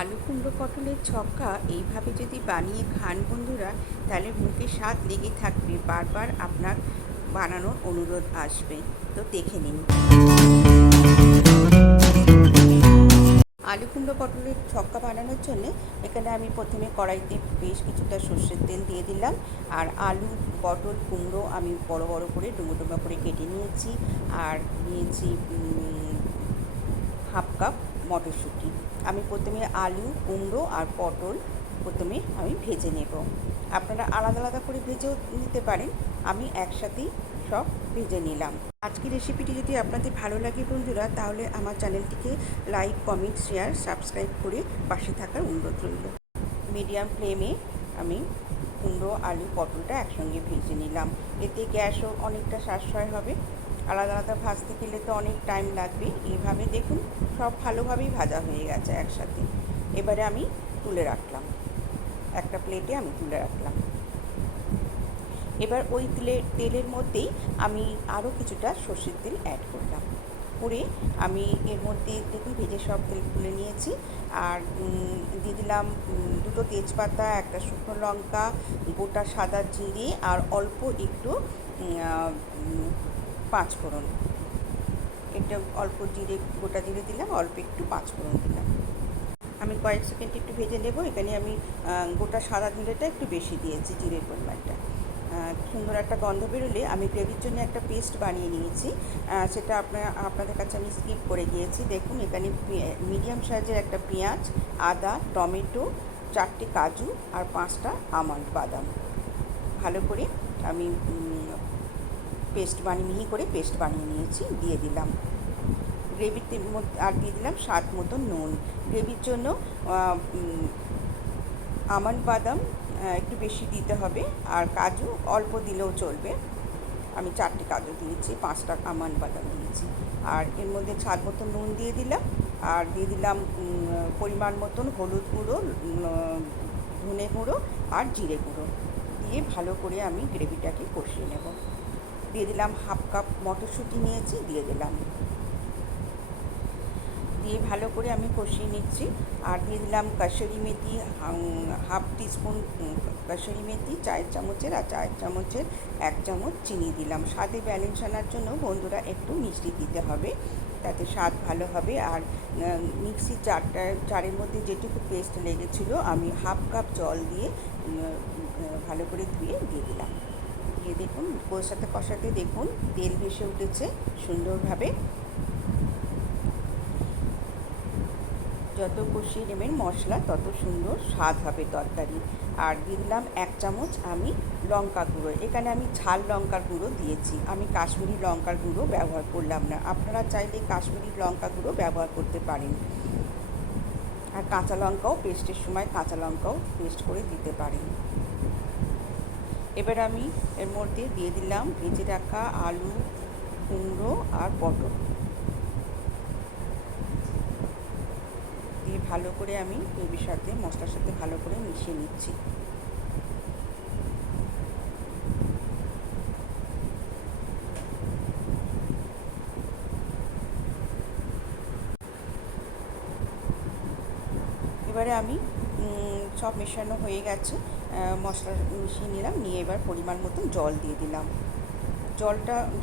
আলু কুমড়ো পটলের ছক্কা এইভাবে যদি বানিয়ে খান বন্ধুরা, তাহলে মুখে স্বাদ লেগে থাকবে, বারবার আপনার বানানোর অনুরোধ আসবে। তো দেখে নিন। আলু কুমড়ো পটলের ছক্কা বানানোর জন্য এখানে আমি প্রথমে কড়াইতে বেশ কিছুটা সর্ষের তেল দিয়ে দিলাম। আর আলু, পটল, কুমড়ো আমি বড় বড় করে ডুমো ডুমো করে কেটে নিয়েছি। আর নিয়েছি হাফ কাপ মটরশুঁটি। আমি প্রথমে আলু, কুমড়ো আর পটল প্রথমে আমি ভেজে নেব। আপনারা আলাদা আলাদা করে ভেজেও নিতে পারেন, আমি একসাথেই সব ভেজে নিলাম। আজকের রেসিপিটি যদি আপনাদের ভালো লাগে বন্ধুরা, তাহলে আমার চ্যানেলটিকে লাইক, কমেন্ট, শেয়ার, সাবস্ক্রাইব করে পাশে থাকার অনুরোধ রইল। মিডিয়াম ফ্লেমে আমি কুমড়ো, আলু, পটলটা একসঙ্গে ভেজে নিলাম। এতে গ্যাসও অনেকটা সাশ্রয় হবে। আলাদা আলাদা ভাজতে গেলে তো অনেক টাইম লাগবে। এইভাবে দেখুন সব ভালোভাবেই ভাজা হয়ে গেছে একসাথে। এবারে আমি তুলে রাখলাম, একটা প্লেটে আমি তুলে রাখলাম। এবার ওই তেলের মধ্যেই আমি আরও কিছুটা সর্ষের তেল অ্যাড করলাম। করে আমি এর মধ্যে দেখুন ভেজে সব তেল তুলে নিয়েছি। আর দিয়ে দিলাম দুটো তেজপাতা, একটা শুকনো লঙ্কা, গোটা সাদা জিরে আর অল্প একটু পাঁচফোড়ন। এটা অল্প জিরে, গোটা জিরে দিলাম, অল্প একটু পাঁচফোড়ন দিলাম। আমি কয়েক সেকেন্ড একটু ভেজে নেব। এখানে আমি গোটা সাদা জিরেটা একটু বেশি দিয়েছি, জিরের পরিমাণটা। সুন্দর একটা গন্ধ বেরোলে আমি গ্রেভির জন্য একটা পেস্ট বানিয়ে নিয়েছি। সেটা আপনাদের কাছে আমি স্কিপ করে গিয়েছি। দেখুন এখানে মিডিয়াম সাইজের একটা পেঁয়াজ, আদা, টমেটো, 4টে কাজু আর 5টা আমন্ড বাদাম ভালো করে আমি মিহি করে পেস্ট বানিয়ে নিয়েছি, দিয়ে দিলাম। গ্রেভির মধ্যে আর দিয়ে দিলাম স্বাদ মতো নুন। গ্রেভির জন্য আমন্ড বাদাম একটু বেশি দিতে হবে, আর কাজু অল্প দিলেও চলবে। আমি 4টে কাজু দিয়েছি, 5টা আমন্ড বাদাম দিয়েছি। আর এর মধ্যে স্বাদ মতো নুন দিয়ে দিলাম। আর দিয়ে দিলাম পরিমাণ মতন হলুদ গুঁড়ো, ধনে গুঁড়ো আর জিরে গুঁড়ো দিয়ে ভালো করে আমি গ্রেভিটাকে কষিয়ে নেব। দিয়ে দিলাম হাফ কাপ মটরশুঁটি নিয়েছি, দিয়ে দিলাম। দিয়ে ভালো করে আমি কষিয়ে নিচ্ছি। আর দিয়ে দিলাম কাসুরি মেথি, হাফ টিস্পুন কাসুরি মেথি, চায়ের চামচের, আর চায়ের চামচের 1 চামচ চিনি দিলাম। স্বাদে ব্যালেন্স আনার জন্য বন্ধুরা একটু মিষ্টি দিতে হবে, তাতে স্বাদ ভালো হবে। আর মিক্সির জারের মধ্যে যেটুকু পেস্ট লেগেছিলো আমি হাফ কাপ জল দিয়ে ভালো করে ধুয়ে দিয়ে দিলাম। দিয়ে দেখুন কষাতে কষাতে দেখুন তেল ভেসে উঠেছে সুন্দরভাবে। যত কষিয়ে নেবেন মশলা, তত সুন্দর স্বাদ হবে তরকারি। আর দিয়ে দিলাম 1 চামচ আমি লঙ্কা গুঁড়ো। এখানে আমি ঝাল লঙ্কার গুঁড়ো দিয়েছি, আমি কাশ্মীরি লঙ্কার গুঁড়ো ব্যবহার করলাম না। আপনারা চাইলে কাশ্মীরি লঙ্কা গুঁড়ো ব্যবহার করতে পারেন। আর কাঁচা লঙ্কাও পেস্টের সময় কাঁচা লঙ্কাও পেস্ট করে দিতে পারেন। এবার আমি এর মধ্যে দিয়ে দিলাম ভেজে রাখা আলু, কুমড়ো আর পটল দিয়ে ভালো করে আমি গ্রেভির সাথে, মশলার সাথে ভালো করে মিশিয়ে নিচ্ছি। এবারে আমি সব মেশানো হয়ে গেছে, মশলা মিশিয়ে নিলাম, নিয়ে এবার পরিমাণ মতন জল দিয়ে দিলাম।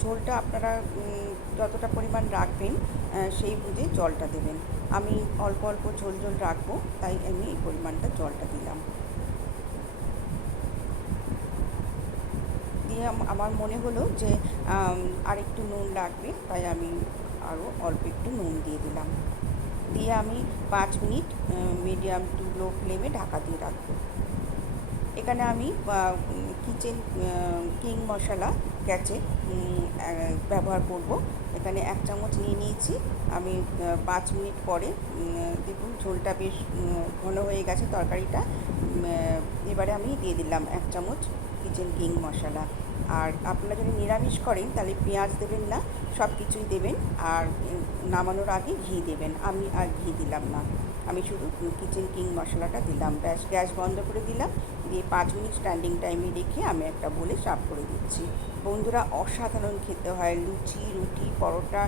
ঝোলটা আপনারা যতটা পরিমাণ রাখবেন সেই বুঝে জলটা দেবেন। আমি অল্প অল্প ঝোল রাখবো, তাই আমি এই পরিমাণটা জলটা দিলাম। দিয়ে আমার মনে হলো যে আর একটু নুন লাগবে, তাই আমি আরও অল্প একটু নুন দিয়ে দিলাম। দিয়ে আমি 5 মিনিট মিডিয়াম টু লো ফ্লেমে ঢাকা দিয়ে রাখবো। এখানে আমি কিচেন কিং মশলা গ্যাসে ব্যবহার করব। এখানে 1 চামচ নিয়ে নিয়েছি আমি। 5 মিনিট পরে দেখুন ঝোলটা বেশ ঘন হয়ে গেছে তরকারিটা। এবারে আমি দিয়ে দিলাম 1 চামচ কিচেন কিং মশলা। আর আপনারা যদি নিরামিষ করেন তাহলে পেঁয়াজ দেবেন না, সব কিছুই দেবেন। আর নামানোর আগে ঘি দেবেন, আমি আর ঘি দিলাম না। আমি শুধু কিচেন কিং মশলাটা দিলাম, ব্যাস গ্যাস বন্ধ করে দিলাম, দিয়ে 5 মিনিট স্ট্যান্ডিং টাইমে রেখে আমি একটা বলে সার্ভ করে দিচ্ছি। বন্ধুরা, অসাধারণ খেতে হয়, লুচি, রুটি, পরোটা,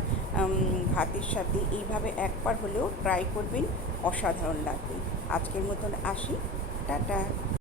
ভাতের সাথে এইভাবে একবার হলেও ট্রাই করবেন, অসাধারণ লাগবে। আজকের মতন আসি, টাটা।